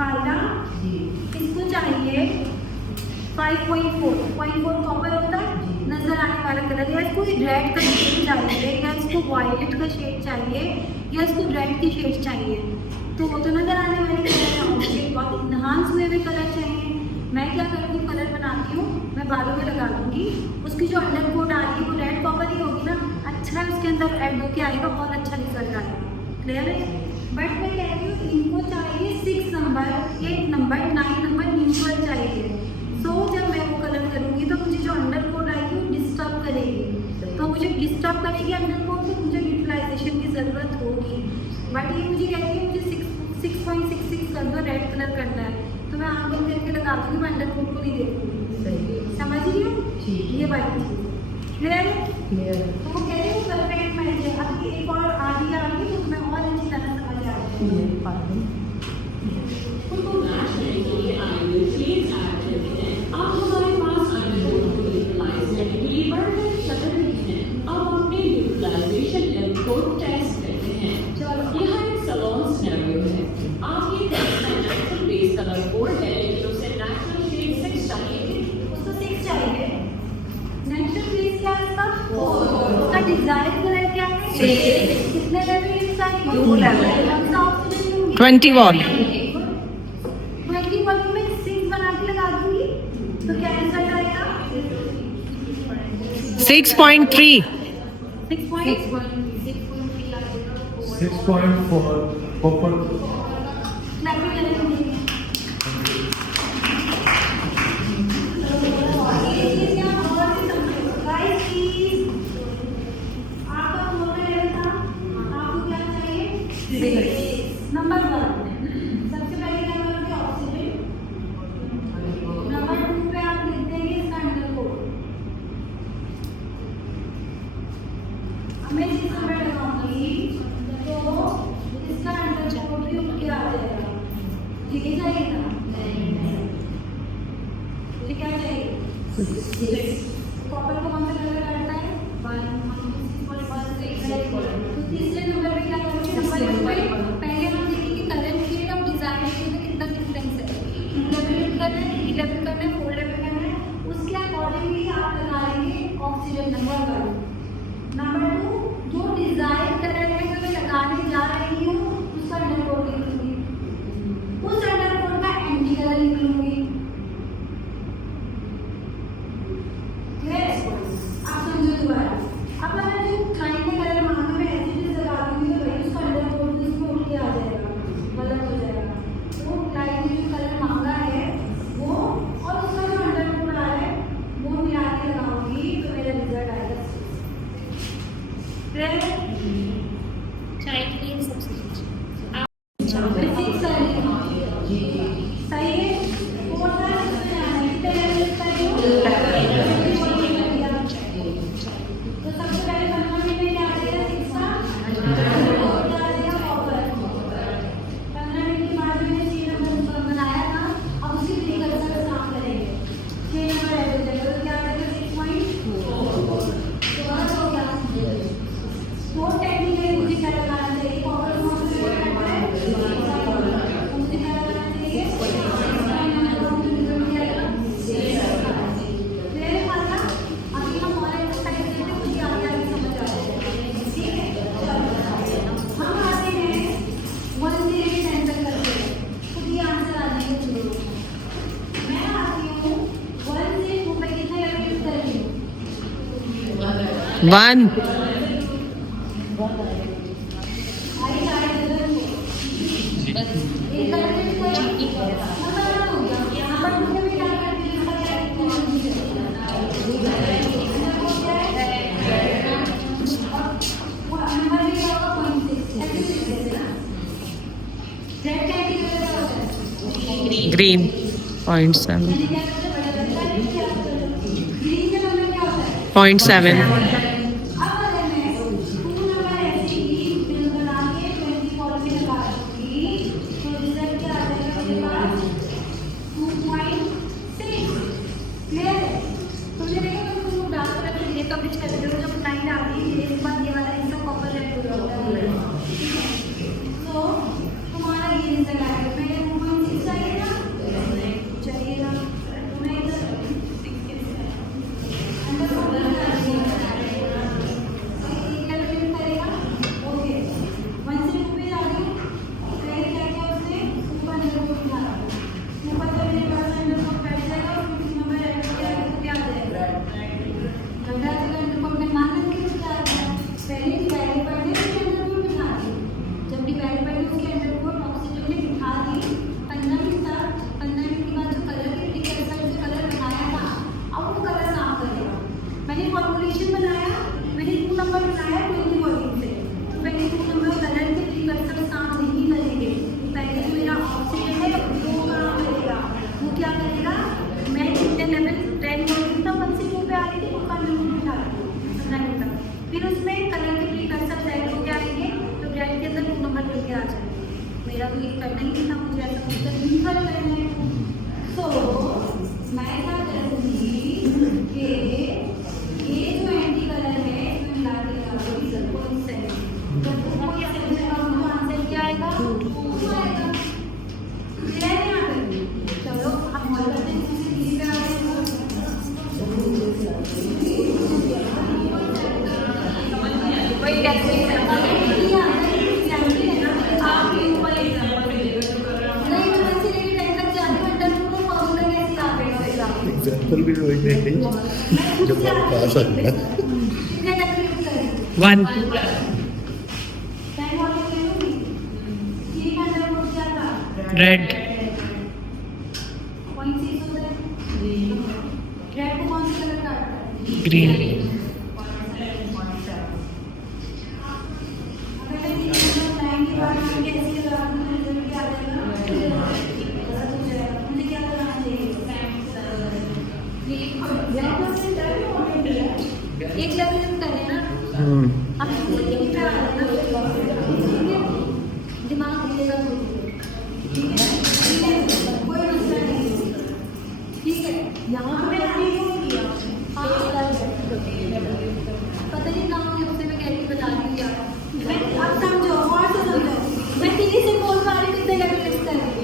खाला इसको चाहिए 5.4 कॉपर होता है नजर आने वाला कलर, या इसको रेड का शेड चाहिए, या इसको वायलेट का शेड चाहिए, या इसको रेड की शेड चाहिए। तो वो तो नजर आने वाले कलर है, मुझे बहुत इन्हांस हुए हुए कलर चाहिए। मैं क्या करूँगी, कलर बनाती हूँ, मैं बालों में लगा दूँगी, उसकी जो अंडर कोट आ रही है वो रेड कॉपर ही होगी ना, अच्छा उसके अंदर ऐड होके आएगा, बहुत अच्छा रिजल्ट आएगा। क्लियर है? बट मैं कह रही हूँ इनको चाहिए 6 नंबर, 8 नंबर, 9 नंबर न्यूट्रल चाहिए। सो जब मैं वो कलर करूँगी तो मुझे जो अंडर कोट आएगी वो डिस्टर्ब करेगी, तो मुझे डिस्टर्ब करेगी अंडर कोट, तो मुझे यूटिलाइजेशन की ज़रूरत होगी। बट ये मुझे कहती है मुझे 6.66 कर दो, रेड कलर करना है, तो मैं आँख बंद करके लगा दूँगी, मैं अंडर कोट को नहीं देखूँगी। समझ रही हो? ये बात क्लियर है? तो वो कह रही हूँ परफेक्ट मैच है। अभी एक और आगे आगे तो मैं और अच्छी तरह समझ आ जाऊँगी। आप हमारे पास अंडरकोट को यूटिलाइज करने के लिए बड़े सतर्क हैं। अब अपने यूटिलाइजेशन एनकोड टेस्ट करते हैं। यहाँ एक सलोन सिनेरियो है। आप ये नेचुरल बेस कलर कोड है, लेकिन उसे नेचुरल शेड 6 चाहिए। उसको 6 चाहिए। नेचुरल बेस क्या है इसका? 4। उसका डिजायर कलर क्या है? 6। कितने लेवल इसका? 2 लेवल। कौन सा ऑप्शन लूंगी? 20 वॉट। 20 वॉट में 6 बना के लगा दूंगी, तो क्या रिजल्ट आएगा? 6.3। 6.4 कॉपर। नंबर 1 सबसे पहले क्या करोगे? ऑक्सीजन। नंबर 2 पे आप लिख देंगे इसका अंडर कोड। अब मैं इस नंबर लगाऊंगी तो इसका अंडर कोड भी उठ के आ जाएगा। ठीक है, चाहिए ना? ये क्या चाहिए? कॉपर को कौन सा कलर करता है? 1 तो तीसरे नंबर पे क्या करोगे? नंबर 1 पहले हम देखेंगे कलर के और डिजाइन के में कितना डिफरेंस है। लेवल करना है, लेवल करना है, 4 लेवल करना है, उसके अकॉर्डिंगली आप लगाएंगे ऑक्सीजन। नंबर 1। नंबर 2 जो डिजाइन कलर है जो मैं लगाने जा रही हूँ उसका अंडर कोड लिख लूंगी, उस अंडर कोड का एंटी कलर लिख लूंगी। आप समझो दोबारा। अब अगर जो क्लाइंट ने कलर मांगा मैं ऐसे चीज लगा दूंगी तो भाई उसका अंडर कोड भी इसमें उठ के आ जाएगा, गलत हो जाएगा। तो क्लाइंट ने जो कलर मांगा है वो और उसका जो अंडर कोड आ रहा है वो मिला के लगाऊंगी तो मेरा रिजल्ट आएगा। चाय के लिए सबसे सही है। तो सबसे पहले बनवाने में क्या आएगा? 6 का 15 मिनट के बाद मैंने 6 नंबर बनाया था। अब उसी तरीके से काम करेंगे। 6 नंबर ऐड हो जाएगा तो क्या आ जाएगा? 6.4। तो बस हो गया। 4 टेक्निकली मुझे क्या लगाना चाहिए? कॉपर को मुझे क्या लगाना चाहिए? मेरे पास ना अभी हम और एक्सरसाइज करते हैं, मुझे आगे आगे समझ आ जाएगा। ठीक है, हम आते हैं 1 से 8 सेंटर करते हैं, खुद ही आंसर आ जाएंगे शुरू। मैं आती हूँ 1 से 2 पे कितना लेवल यूज कर रही हूँ? 1। ग्रीन 0.7 0.7 तुम्हारा ये रिजल्ट आएगा। बिल्कुल भी वही नहीं जब पास आ गया कितने तक लिफ्ट करें? 1 टाइम और कितने होगी? 3 अंडर कोड क्या था? रेड 0.6 होता है। रेड को कौन सा कलर काटता है? ग्रीन अगर मैं 3 नंबर लाइन के बाद हम कैसे लगाऊंगा? रिजल्ट क्या आ जाएगा? गलत हो जाएगा। मुझे क्या करना चाहिए? एक लेवल हम करें ना, हम सोचेंगे क्या आ रहा है, ठीक है? दिमाग मिलेगा ठीक है? कोई मसला नहीं है। ठीक है, यहाँ पे मैंने क्यों किया? पता नहीं कहाँ मुझे उससे मैं कैसे बता रही हूँ यार। मैं अब समझो और से समझो, मैं तीन से बोल पा रही हूँ कितने लेवल लिफ्ट कर रही हूँ।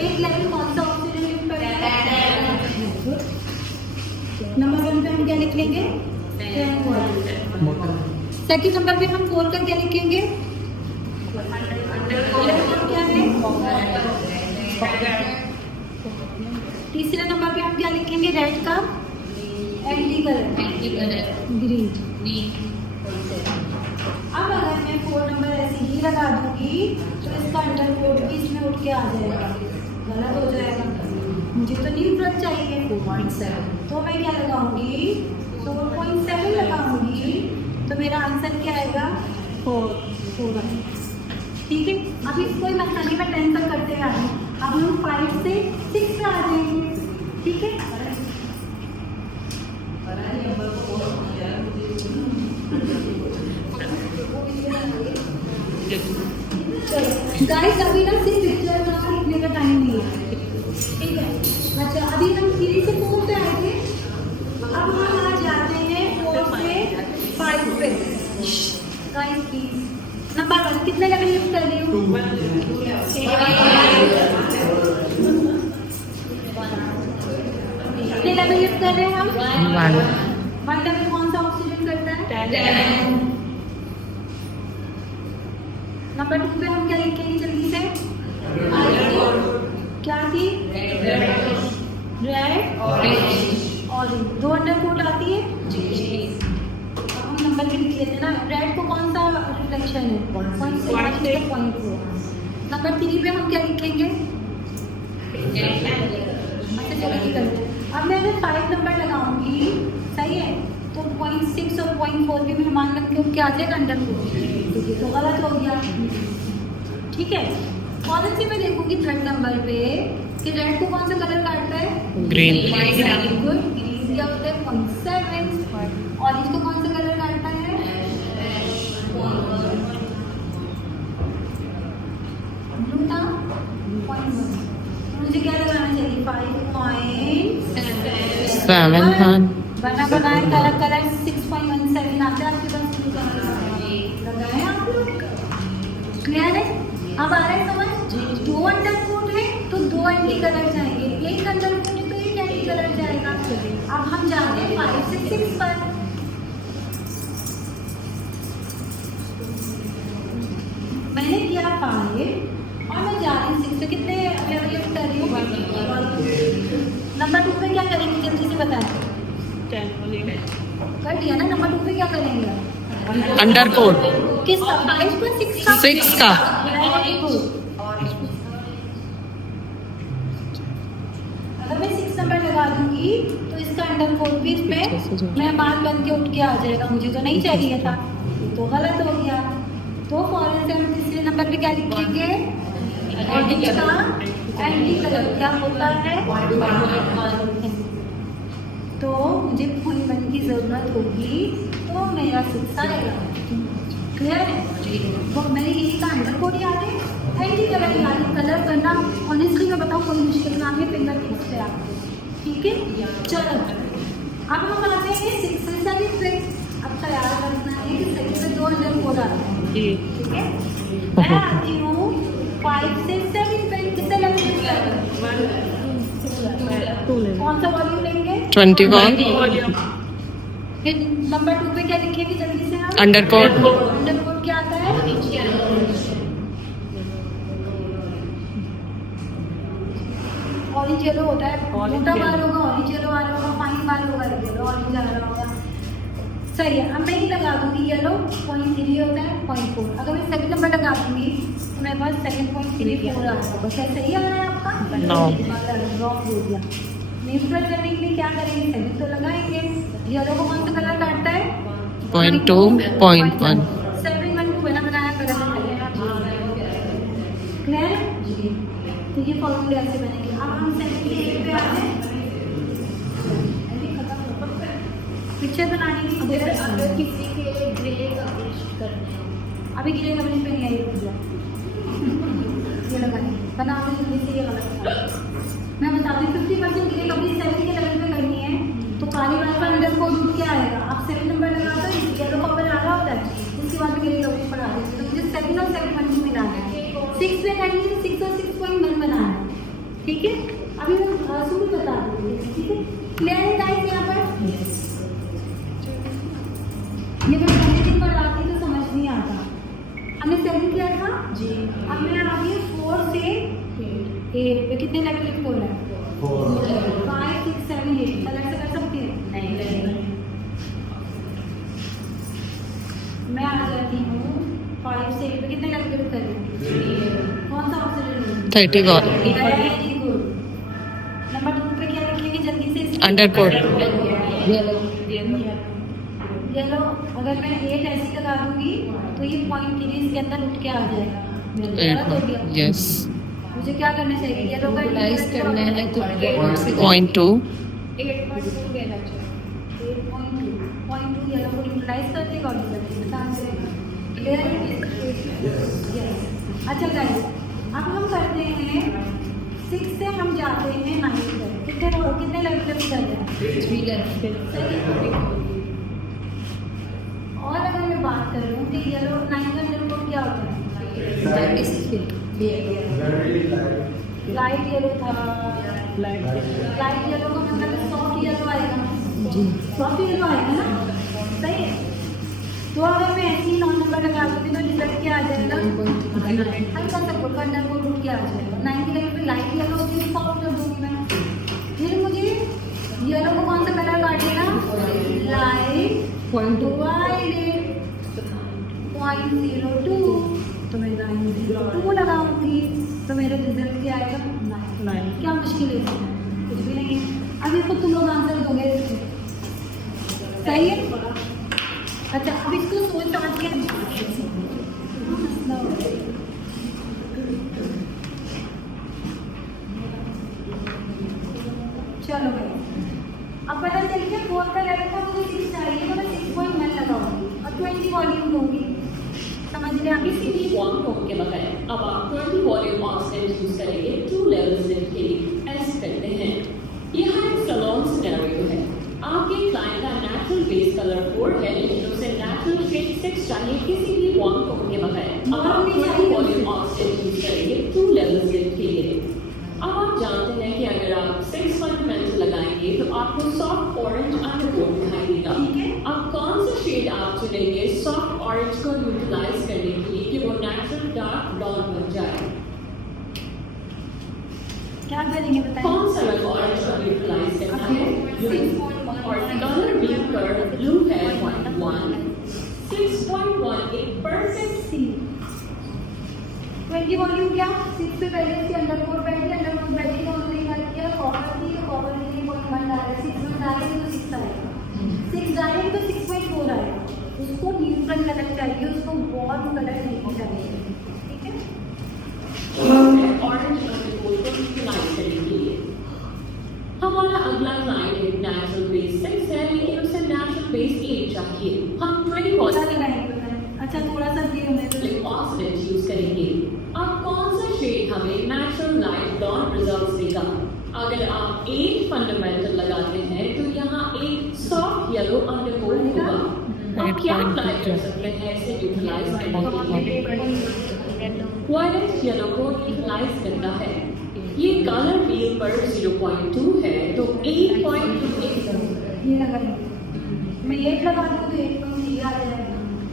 एक लेवल कौन सा ऑक्सीजन लिफ्ट कर रहा है? नंबर 1 पे हम क्या लिख लेंगे? सेकंड नंबर पे हम 4 का क्या लिखेंगे? क्या है? तीसरे नंबर पे हम क्या लिखेंगे? रेड का एंटी कलर ग्रीन। अब अगर मैं 4 नंबर ऐसे ही लगा दूंगी तो इसका अंडर कोड भी इसमें उठ के आ जाएगा, गलत हो जाएगा। मुझे तो न्यूट्रल चाहिए 4.7, तो मैं क्या लगाऊंगी? 4.7 लगाऊंगी, तो मेरा आंसर क्या आएगा? 4। ठीक है, अभी कोई मसला नहीं, मैं 10 तक करते आ रही हूँ। अब हम 5 से 6 पे आ जाएंगे। ठीक है, गाइस अभी ना सिर्फ पिक्चर बना लिखने का टाइम नहीं है। ठीक है, अच्छा अभी हम 3 से 4 पे आएंगे। अब हम आ जाते हैं 4 से 5 पे। गाइस प्लीज नंबर 1 कितने लेवल लिफ्ट कर रही हूँ? कितने लेवल लिफ्ट कर रहे हैं हम? 1 लेवल कौन सा ऑक्सीजन करता है? 10। नंबर 2 पे हम क्या लिखेंगे जल्दी से? क्या थी? Red orange. 2 अंडर कोड आती है। अब हम नंबर भी लिख लेते हैं ना। रेड को कौन सा रिफ्लेक्शन है? 0.4। नंबर 3 पे हम क्या लिखेंगे? अच्छा चलो ठीक है। अब मैं अगर 5 नंबर लगाऊंगी, सही है, तो 0.6 और 0.4 भी मेहमान बन के क्या आ जाएगा? अंडर कोड, तो गलत हो गया। ठीक है, कौन सी मैं देखूंगी 3rd नंबर पे कि रेड को कौन सा कलर काटता है? Green good. ग्रीन क्या होता है? 0.7। ऑरेंज को कौन सा कलर काटता है? ब्लू था 0.1। मुझे क्या लगाना चाहिए? 5.7 बना बनाए कलर कलर 6.17 आते हैं आपके पास। लगाए आप लोग? क्लियर है? अब आ रहा है समझ? 2 अंडर कोड है तो 2 एंटी कलर जाएंगे, 1 अंडर कोड है तो 1 एंटी कलर जाएगा। अब हम जाते हैं 5 से 6 पर। मैंने किया 5 और मैं जा रही हूँ 6 से। कितने लेवल लिफ्ट कर रही हूँ? नंबर 2 पे क्या करेंगे जल्दी से बताएं? कर दिया ना। नंबर 2 पे क्या करेंगे? अंडर कोड किसका? 5 का 6 का? 6 का। अगर मैं 6 नंबर लगा दूंगी तो इसका अंडर कोड भी इस पे मेहमान बन के उठ के आ जाएगा। मुझे तो नहीं चाहिए था, तो गलत हो गया। तो फौरन से हम तीसरे नंबर पे क्या लिखेंगे? ऑरेंज का एंटी कलर क्या होता है? तो मुझे 0.1 की जरूरत होगी, तो मेरा 6 आएगा। क्लियर है? तो मैंने यही का अंडर कोड याद है, एंटी कलर याद है। कलर करना ऑनेस्टली मैं बताऊँ कोई मुश्किल काम है, फिंगर टिप्स पे आप। ठीक है, चलो अब हम आते हैं 6 से 7 पे। अब ख्याल रखना है कि 6 से 2 अंडर कोड आता है। ठीक है, मैं आती हूँ 5 से 7 पे। कितने लेवल? कौन सा वॉल्यूम लेंगे? 21 फिर नंबर 2 पे क्या लिखेंगे जल्दी से हम? अंडर कोड अंडर कोड क्या आता है? ऑरेंज येलो होता है, मोटा बाल होगा ऑरेंज येलो आ रहा होगा, फाइन बाल होगा येलो ऑरेंज आ रहा होगा। सही है, अब मैं ही लगा दूंगी येलो 0.3 होता है 0.4। अगर मैं सेकंड नंबर लगा दूंगी तो मेरे पास 7.34 आ रहा होगा। क्या सही आ रहा है आपका? No. रॉन्ग हो गया। न्यूट्रल करने के लिए क्या करेंगे? सेकंड तो लगाएंगे। येलो को कौन सा कलर काटता है? 0.2, 0.1। 7 बना बनाया कलर क्लियर जी। तो ये फॉर्मूले ऐसे बनेंगे। अब हम सेकंड के पे आते हैं। पिक्चर बनाने की अगर किसी के ग्रे कवरेज करने हो, अभी ग्रे कवरेज पे नहीं आई पूजा। ये लगाएंगे बना लो जल्दी से। ये गलत था, मैं बता रही 50% ग्रे कवरेज 7 के लेवल पे करनी है तो काली बाल का अंडर कोड क्या आएगा? आप 7 नंबर लगा दो, येलो कवर आ रहा होता है, उसके बाद ग्रे कवरेज बढ़ा देते तो मुझे 7 और 7.2 मिला है। 6 पे करनी है, 6 और 6.1 बनाना है, ठीक है। अभी मैं शुरू बता दूँगी, ठीक है। क्लियर है गाइस यहाँ पर? ये मैं पहले दिन पढ़ाती तो समझ नहीं आता। हमने 7 किया था जी। अब मैं आ गई 4 से 8 पे। कितने लेवल लिफ्ट हो रहा है? 5, 6, 7, 8 कलर से कर सकती है? नहीं। मैं आ जाती हूँ 5 से 8 पे। कितने लेवल लिफ्ट कर रही हूँ? कौन सा ऑप्शन? 31 very good. नंबर 2 पे क्या लिखेंगे जल्दी से? अंडरकोट। येलो अगर मैं 8 ऐसी लगा दूंगी तो ये 0.3 इसके अंदर उठ के आ जाएगा। गलत हो गया। यस। मुझे क्या करना चाहिए? येलो का यूटिलाइज करना है तो 0.2। 8.2 देना चाहिए। 8.2 येलो को यूटिलाइज करते कौन सा क्लियर है? अच्छा गाइस, अब हम करते हैं 6 से हम जाते हैं 9 तक। कितने लेवल तक कर रहे हैं? और अगर मैं बात करूँ कि येलो 9 का अंडर कोड क्या होता है? लाइट येलो था। लाइट येलो का मतलब सॉफ्ट येलो आएगा जी। सॉफ्ट येलो आएगा ना, सही है। तो अगर मैं ऐसे ही 9 नंबर लगा दूँगी तो रिजल्ट क्या आ जाएगा? हल्का सा अंडर कोड उठ के आ जाएगा। 9 के लेवल पे लाइट येलो होती है, सॉफ्ट कर दूँगी मैं। फिर मुझे येलो को कौन सा कलर काटेगा? लाइट 0.02 तो मैं 902 लगाऊंगी तो मेरा रिजल्ट क्या आएगा? 9। क्या मुश्किल है इसमें? कुछ भी नहीं है। अब इसको तुम लोग आंसर दोगे, सही है। अच्छा अब इसको सोच समझ के चलो भाई, अब पता चल गया 4 का लेवल का मुझे 6 चाहिए तो मैं 6.1 लगाऊंगी और 20 वॉल्यूम दूंगी। समझ में आ गई? किसी भी वॉल्यूम के बगैर अब आप 20 वॉल्यूम ऑक्सीडेंट यूज करेंगे 2 लेवल्स के लिए। ऐसे करते हैं। यहाँ एक सलोन सिनेरियो है। आपके क्लाइंट का नेचुरल बेस कलर 4 है लेकिन उसे नेचुरल शेड 6 चाहिए किसी भी वॉल्यूम के बगैर। अब आप 20 वॉल्यूम ऑक्सीडेंट यूज करेंगे 2 लेवल्स के लिए। अब आप जानते हैं कि अगर आप 6 फंडामेंटल लगाएंगे तो आपको सॉफ्ट ऑरेंज अंडरकोट दिखाई देगा। अब कौन सा शेड आप चुनेंगे सॉफ्ट ऑरेंज को यूटिलाइज करने के लिए कि वो नेचुरल डार्क ब्राउन बन जाए? क्या करेंगे बताएं? कौन सा रंग ऑरेंज को यूटिलाइज करना है? और कलर व्हील पर ब्लू है 0.1। 6.1 एक परफेक्ट सी 20 वॉल्यूम क्या? 6 पे पहले इसके अंडरकोट बैठी को हमने क्या किया? कॉपर की 0.1 डाला। 6 में डालेंगे तो 6 आएगा। 6 डालेंगे तो 6.4 आएगा। उसको न्यूट्रल कलर चाहिए, उसको वार्म कलर नहीं चाहिए, ठीक है। ऑरेंज अंडरकोट को यूटिलाइज करने के लिए हमारा अगला क्लाइंट एक नेचुरल बेस 6 है लेकिन उसे नेचुरल बेस 8 चाहिए। हम 20 वॉल्यूम अच्छा थोड़ा सा भी हमें ऑक्सीडेंट यूज करेंगे। अब कौन सा शेड हमें नेचुरल लाइट ब्राउन रिजल्ट्स देगा? अगर आप 8 फंडामेंटल लगाते हैं तो यहाँ एक सॉफ्ट येलो अंडरकोट होगा। अब क्या अप्लाई कर सकते हैं इसे यूटिलाइज करने के लिए? वायलेट येलो को यूटिलाइज करता है। ये कलर व्हील पर 0.2 है तो 8.2 ये लगा मैं 8 लगा दूँ तो 8.3 आ जाएगा।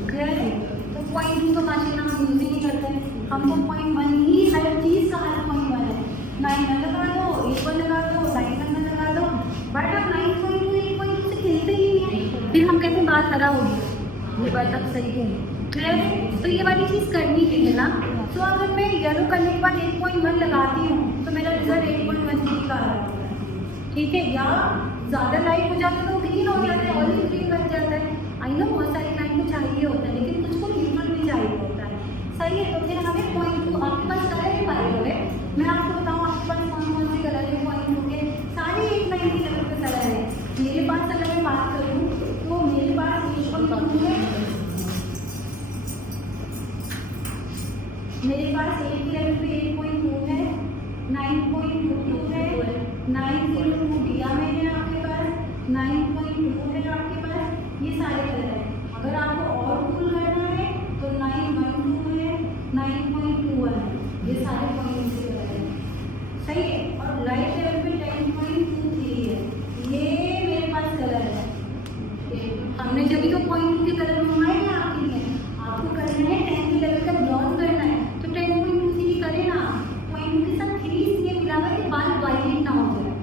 क्लियर है? तो 0.2 तो माशाल्लाह हम यूज ही नहीं करते हैं। हम तो 0.1 ही हर चीज़ का हर 0.1 है। 9 लगा दो, 8 1 खरा हो गया, ये बात आप सही कही। क्लियर है? तो ये वाली चीज़ करनी है ना। तो अगर मैं येलो करने के बाद 8.1 लगाती हूँ तो मेरा रिजल्ट 8.1 का आ रहा है, ठीक है। या ज़्यादा लाइट हो जाता है तो ग्रीन हो जाता है, ऑलिव ग्रीन बन जाता है। आई नो बहुत सारी लाइट को चाहिए होता है, लेकिन कुछ को न्यूट्रल भी चाहिए होता है, सही है। तो फिर हमें 0.2, आपके पास कलर है पाएगा है, मैं आपको बताऊँ आपके पास कौन कौन से कलर है। 0.2 के सारे 890 लेवल के कलर है। मेरे पास अगर मैं बात करूँ तो मेरे पास 8.2 है, मेरे पास 8 लेवल पे 8.2 है, 9.22 है, 902 दिया मैंने आपके पास, 9.2 है आपके पास, ये सारे कलर हैं। अगर आपको और कूल करना है तो 9.12 है, 9.21 है, ये सारे पॉइंट से कलर हैं, सही है। और लाइट लेवल पे 10.23 है, ये मेरे पास कलर है। हमने जब भी तो पॉइंट के कलर मंगवाए हैं आपके लिए, आपको करना है 10 लेवल का ब्लॉक करना है तो 10.23 करें ना, पॉइंट के साथ 3 इसलिए मिला हुआ है कि बाल वाइलेट ना हो जाए।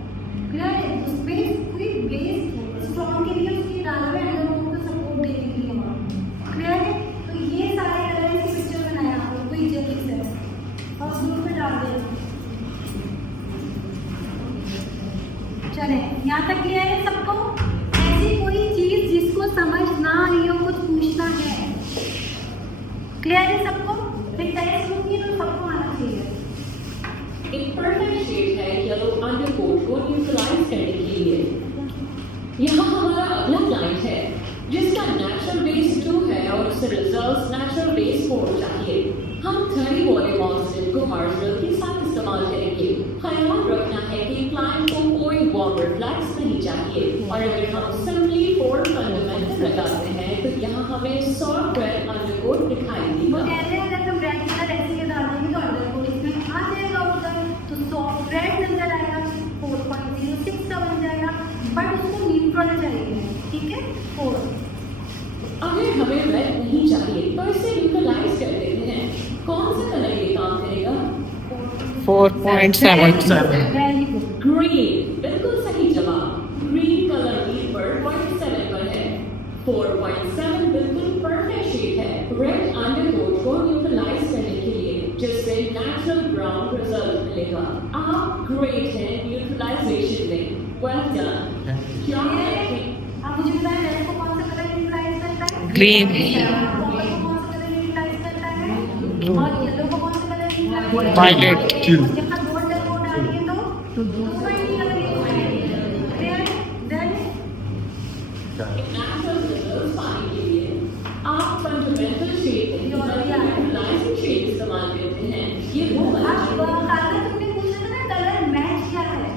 क्लियर है? उसमें कोई बेस स्ट्रॉन्ग के लिए उसकी डाला हुआ है, अंडर को सपोर्ट देने के लिए। क्लियर है? तो ये सारे कलर की पिक्चर बनाया आपको कोई जल्दी से और ग्रुप में डाल दें। चले, यहाँ तक क्लियर है सबको? ऐसी कोई चीज जिसको समझ ना आई हो कुछ पूछना है? क्लियर है सबको? फिर टेस्ट होगी तो सबको आना चाहिए। एक परफेक्ट शेड है येलो अंडरकोट को न्यूट्रलाइज करने के लिए। यहाँ हमारा अगला क्लाइंट है जिसका नेचुरल बेस 2 है और उसे रिजल्ट्स नेचुरल बेस 4 चाहिए। हम 30 बॉडी मॉइस्चर को मार्जिनल के साथ इस्तेमाल करेंगे। ख्याल रखना है कि क्लाइंट को कोई वार्म रिफ्लेक्स नहीं चाहिए। और अगर हम सिंपली 4 फंडामेंटल लगाते हैं तो यहाँ हमें सॉफ्ट रेड अंडरकोट दिखाई वो देगा। कहते हैं अगर हम रेड कलर ऐसे डाल देंगे तो अंडरकोट इसमें आ जाएगा उधर, तो सॉफ्ट रेड नजर आएगा, 4.06 का बन जाएगा, बट उसको न्यूट्रल चाहिए, ठीक है। 4 अगर हमें रेड नहीं चाहिए तो इसे न्यूट्रलाइज कर देते हैं। कौन सा कलर ये काम करेगा? 4.7. Very good. ग्रीन, बिल्कुल सही जवाब। ग्रीन कलर लीड पर 0.7 पर है। 4.7 बिल्कुल परफेक्ट शेड है रेड अंडरकोट को न्यूट्रलाइज करने के लिए, जिससे नेचुरल ब्राउन रिजल्ट मिलेगा। आप ग्रेट हैं न्यूट्रलाइजेशन में, वेल डन। क्या अब मुझे बताएं रेड को कौन सा कलर न्यूट्रलाइज करता है? Green. पर्पल को कौन सा कलर न्यूट्रलाइज करता है? और येलो को कौन सा कलर न्यूट्रलाइज करता है? Violet. यहाँ दो अंडरकोट डालिए तो दूसरा ही colour neutralise. Then natural results पाने के लिए आप फंडामेंटल शेड न्यूट्रलाइजिंग शेड इस्तेमाल करते हैं। ये वो वाला अब खाना तुमने पूछा था ना कलर मैच क्या है।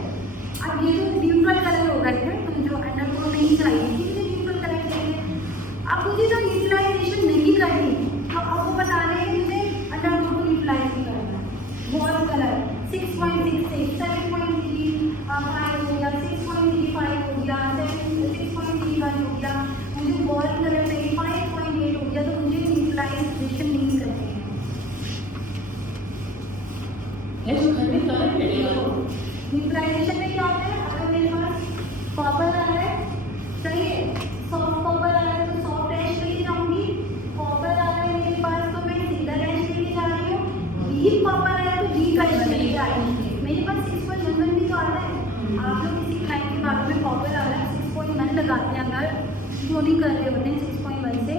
अब ये जो न्यूट्रल कलर होगा है, तुम जो अंडरकोट नहीं चाहिए कि मुझे न्यूट्रल कलर चाहिए। अब मुझे जो न्यूट्रलाइजेशन नहीं करनी तो आपको बता रहे हैं मुझे अंडरकोट को न्यूट्रलाइज नहीं करना। वॉल कलर 6.66, 7.35 हो गया, 6.35 हो गया, 6.31 हो गया, मुझे वॉल कलर में 5.8 हो गया, तो मुझे न्यूट्रलाइजेशन नहीं करनी है जो घर में कलर करेगा। न्यूट्रलाइजेशन में क्या होता है? अगर मेरे पास कॉपर आ रहा है, सही है, सॉफ्ट कॉपर आ रहा है तो सॉफ्ट ऐश लेके जाऊंगी। कॉपर आ रहा है मेरे पास तो मैं सिंगल ऐश लेके जा रही हूँ। डीप कॉपर आ रहा है तो डीप ऐश लेके जा रही हूँ। मेरे पास 6.1 भी तो आ रहा है। आप लोग किसी क्लाइंट के बारे में कॉपर आ रहा है 6.1 लगाते हैं, अगर जो नहीं कर रहे होते हैं 6.1 से,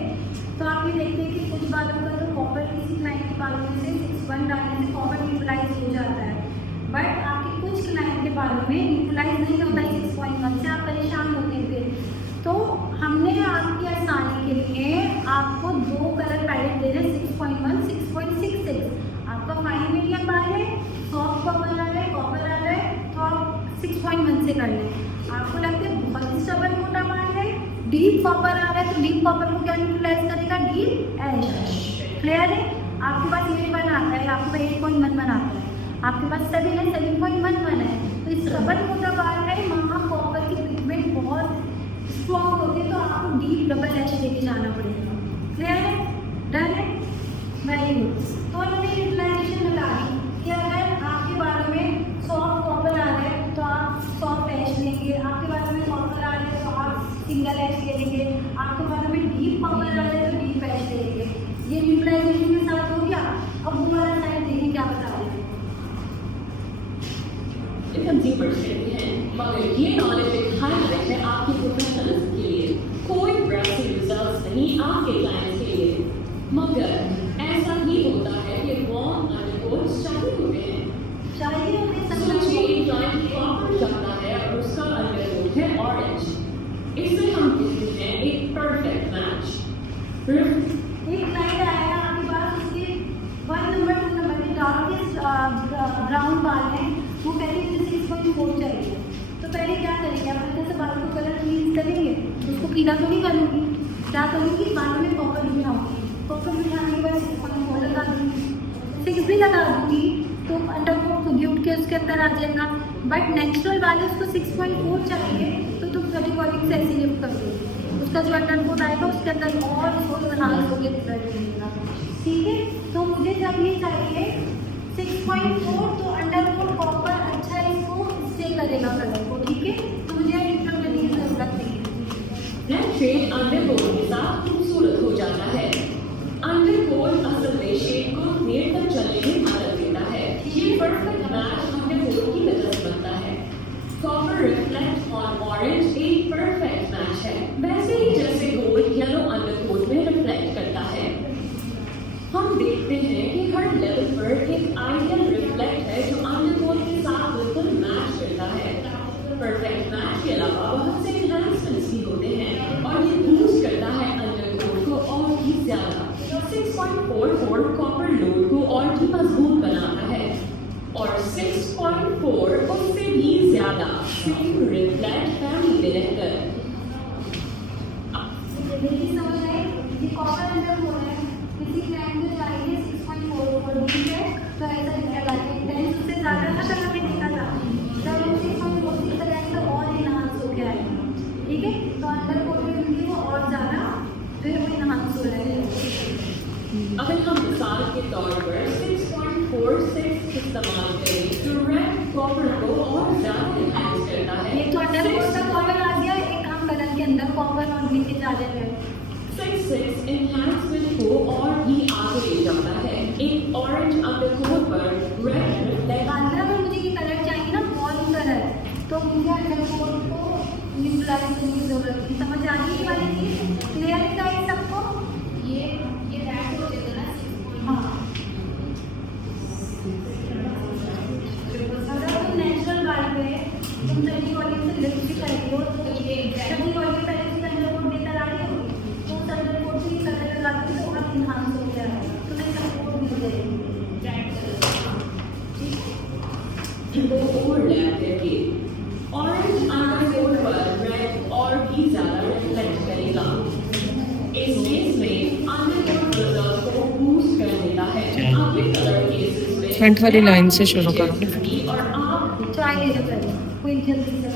तो आप ये देखते हैं कि कुछ बातों का तो कॉपर किसी क्लाइंट के बारे में से 6.1 डालने से कॉपर न्यूट्रलाइज हो जाता है, बट आपके कुछ क्लाइंट के बारे में न्यूट्रलाइज नहीं होता है 6.1 से, आप परेशान होते हैं फिर। तो हमने आपकी आसानी के लिए आपको 2 कलर पैलेट दे रहे हैं, 6.1, 6.66। आपका फाइन मीडियम बार है, सॉफ्ट कॉपर आ रहा है, कॉपर आ रहा है, तो आप 6.1 से कर लें। आपको लगता है बहुत स्टबल मोटा बार है, डीप कॉपर आ रहा है तो डीप कॉपर को क्या न्यूट्रलाइज करेगा? डीप ऐश। क्लियर है? आपके पास 8.1 आता है, आपके पास 8.11 आता है, आपके पास 7 है, 7.11 है, तो इस डबल मोटा बार है, वहाँ कॉपर की पिगमेंट बहुत स्ट्रॉन्ग होती है, तो आपको डीप डबल ऐश लेके जाना पड़ेगा। क्लियर है? डन है? Very good. तो उन्होंने यूटिलाइजेशन बता दी कि अगर आपके बारे में सॉफ्ट कॉपर आ रहा है तो आप सॉफ्ट ऐश लेंगे, आपके बारे में कॉपर आ रहा है तो आप सिंगल ऐश ले लेंगे, आपके बारे में कंज्यूमर्स कहते हैं, मगर ये नॉलेज एक हाईलाइट है आपके प्रोफेशनल्स के लिए, कोई ड्रेसिंग रिजल्ट्स नहीं आपके क्लाइंट्स के लिए। मगर ऐसा ही होता है कि वार्म अंडरकोट्स चाहिए होते हैं। चाहिए हमें सोचिए एक क्लाइंट कॉपर चाहता है और उसका अंडरकोट है ऑरेंज, इससे हम कहते हैं एक परफेक्ट मैच। एक क्लाइंट आएगा आपके पास, उसके 1 नंबर 2 नंबर के डार्केस्ट ब्राउन बाल हैं, वो कहते हैं मुझे 6.4 चाहिए। तो पहले क्या करेंगे, आप हल्के से बाल को कलर चेंज करेंगे, उसको पीला तो नहीं करूँगी, क्या करूँगी, बालों में कॉपर बिठाऊँगी, कॉपर बिठाने के बाद 6.4 लगा दूँगी, 6 भी लगा दूँगी, तो अंडरकोट खुद ही उठ के उसके अंदर आ जाएगा। बट नेचुरल वाले उसको 6.4 चाहिए, तो तुम 30 से ऐसे लिफ्ट कर दो, उसका जो अंडरकोट आएगा उसके अंदर और इसको एनहांस हो गया रिजल्ट मिलेगा। ठीक है, तो मुझे जब ये चाहिए 6.4, तो अंडरकोट कॉपर अच्छा इसको स्टे करेगा कलर को। ठीक है, तो मुझे डिफरेंट करने की जरूरत नहीं है। ब्लैक शेड अंडरकोट के साथ खूबसूरत हो जाता है। अंडरकोट असल में शेड को देर तक चलने में मदद देता है। ये परफेक्ट मैच अंडरकोट की वजह से बनता है। कॉपर रिफ्लेक्ट ऑन ऑरेंज एक परफेक्ट मैच है, वैसे ही जैसे गोल्ड येलो अंडरकोट में रिफ्लेक्ट करता है। हम देखते हैं कि हर लेवल पर एक आइडियल रिफ्लेक्ट है जो अंडरकोट के साथ बिल्कुल मैच करता है। परफेक्ट मैच के अलावा बहुत से एनहांसमेंट्स भी होते हैं और ये बूस्ट करता है अंडरकोट को और भी ज्यादा। 6.44 कॉपर लोड को और भी मजबूत बनाता है और 6.4 उससे भी ज्यादा सेम रिफ्लेक्ट फैमिली में रहकर। मेरी समझ है कि कॉपर अंडरकोट है, किसी क्लाइंट को चाहिए 6.4 ठीक है, तो ऐसा लिखा जाता है। टेन उससे ज़्यादा ना कलर में देखा था, जब 6.4 की तरह तो और इनहांस हो गया है। ठीक है, तो अंडरकोट में भी वो और ज़्यादा फिर वो इनहांस हो रहा है। अगर हम मिसाल के तौर पर 6.46 इस्तेमाल करें तो रेड कॉपर को और ज्यादा इनहांस करता है। ये तो अंडरकोट का कॉपर आ गया, एक हम कलर के अंदर कॉपर और ग्रीन के चार्जर है। 6 एनहांसमेंट को और भी आगे ले जाता है। एक ऑरेंज अंडरकोट पर रेड रिफ्लेक्ट। अगर मुझे ये कलर चाहिए ना वॉल कलर, तो मुझे अंडरकोट को न्यूट्रलाइज करने की जरूरत है। समझ आ गई ये वाली चीज? क्लियर है गाइस सबको? ये रेड हो जाएगा ना 6.4। हाँ, अगर तुम नेचुरल बाल पे तुम 30 वाली से लिफ्ट भी करती हो, तो ये 30 वाली पहले से अंडरकोट देकर आ रही होगी, तो उस अंडरकोट की कलर लगाती हो तो और इनहांस हो गया है, तुम्हें सपोर्ट मिल जाएगी। इनको ओवरलैप करके ऑरेंज अंडरकोट पर रेड और भी ज्यादा रिफ्लेक्ट करेगा। इस केस में अंडरकोट रिजल्ट को बूस्ट कर देता है। अगले कलर केसेस में फ्रंट वाली लाइन से शुरू करो। और आप ट्राई ले पहले, कोई जल्दी से